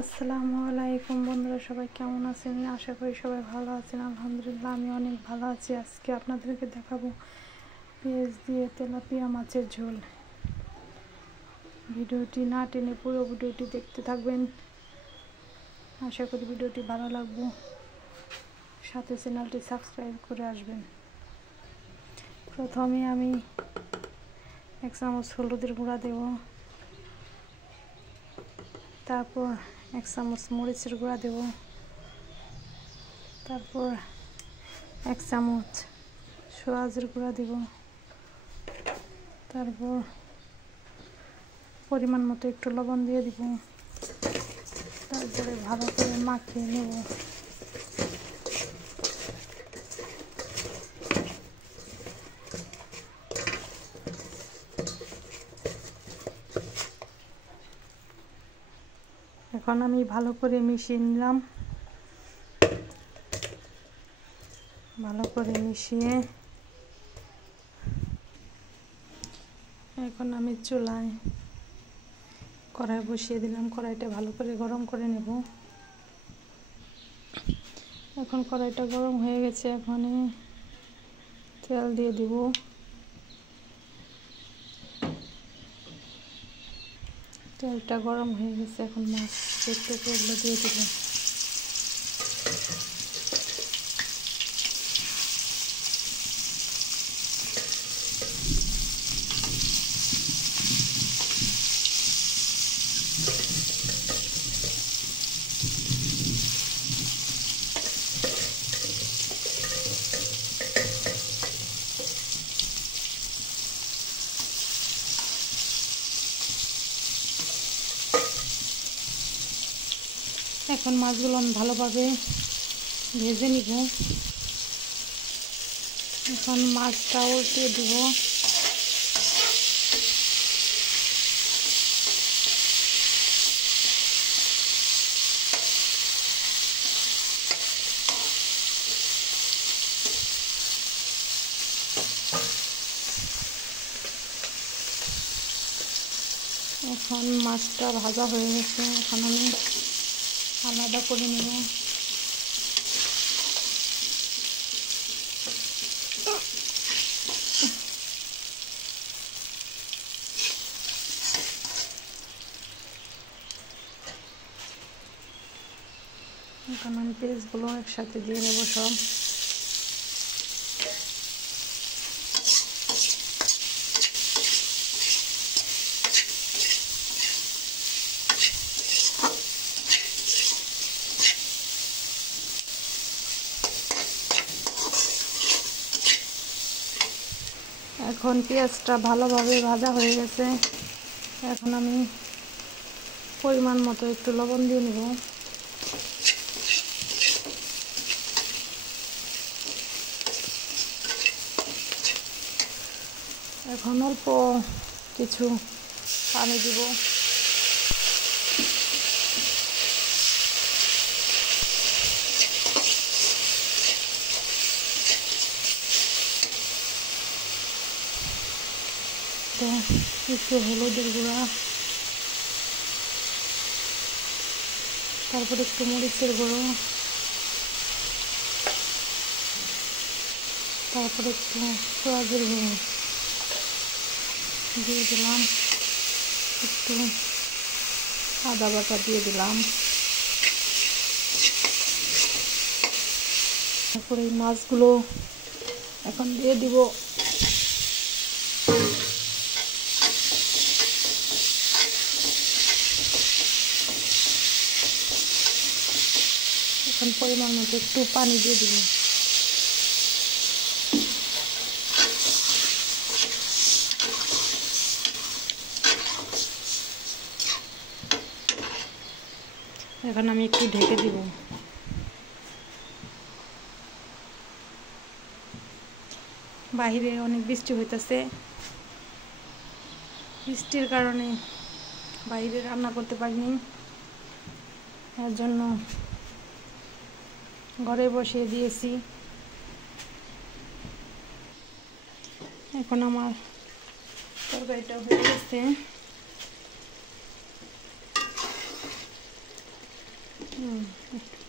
আসসালামু আলাইকুম বন্ধুরা, সবাই কেমন আছেন? আশা করি সবাই ভালো আছেন। আলহামদুলিল্লাহ আমি অনেক ভালো আছি। আজকে আপনাদেরকে দেখাবো পেঁয়াজ দিয়ে তেলাপিয়া মাছের ঝোল। ভিডিওটি না টেনে পুরো ভিডিওটি দেখতে থাকবেন। আশা করি ভিডিওটি ভালো লাগবে, সাথে চ্যানেলটি সাবস্ক্রাইব করে আসবেন। প্রথমে আমি 1 চামচ হলুদের গুঁড়া দেব, তারপর 1 চামচ মরিচের গুঁড়া দেব, তারপর 1 চামচ পেঁয়াজের গুঁড়া দেব, তারপর পরিমাণ মতো একটু লবণ দিয়ে দিব, তারপরে ভালো করে মাখিয়ে নেব। এখন আমি ভালো করে মিশিয়ে নিলাম। ভালো করে মিশিয়ে এখন আমি চুলায় কড়াই বসিয়ে দিলাম। কড়াইটা ভালো করে গরম করে নেব। এখন কড়াইটা গরম হয়ে গেছে, এখন তেল দিয়ে দিব। তেলটা গরম হয়ে গেছে, এখন মাছের টুকরোগুলো দিয়ে দিব। এখন মাছগুলো আমি ভালোভাবে ভেজে নিব। এখন মাছটা উল্টে দিব। এখন মাছটা ভাজা হয়ে গেছে, এখন আমি আলাদা করে নেব। এখন আমি পেঁয়াজগুলো একসাথে দিয়ে নেব সব। এখন পেঁয়াজটা ভালোভাবে ভাজা হয়ে গেছে, এখন আমি পরিমাণ মতো একটু লবণ দিয়ে নেব। এখন অল্প কিছু পানি দিব। একটু হলুদের গুঁড়া, তারপর একটু মরিচের গুঁড়ো, তারপর একটু পেঁয়াজের গুঁড়ো দিয়ে দিলাম, একটু আদা বাটা দিয়ে দিলাম। তারপর এই মাছগুলো এখন দিয়ে দিব। এখন পরিমাণ মতো একটু পানি দিয়ে দিব। এখন আমি একটু ঢেকে দিব। বাইরে অনেক বৃষ্টি হইতেছে, বৃষ্টির কারণে বাইরে রান্না করতে পারিনি, এর জন্য ঘরে বসিয়ে দিয়েছি। এখন আমার তরকারিটা হয়ে গেছে। একটু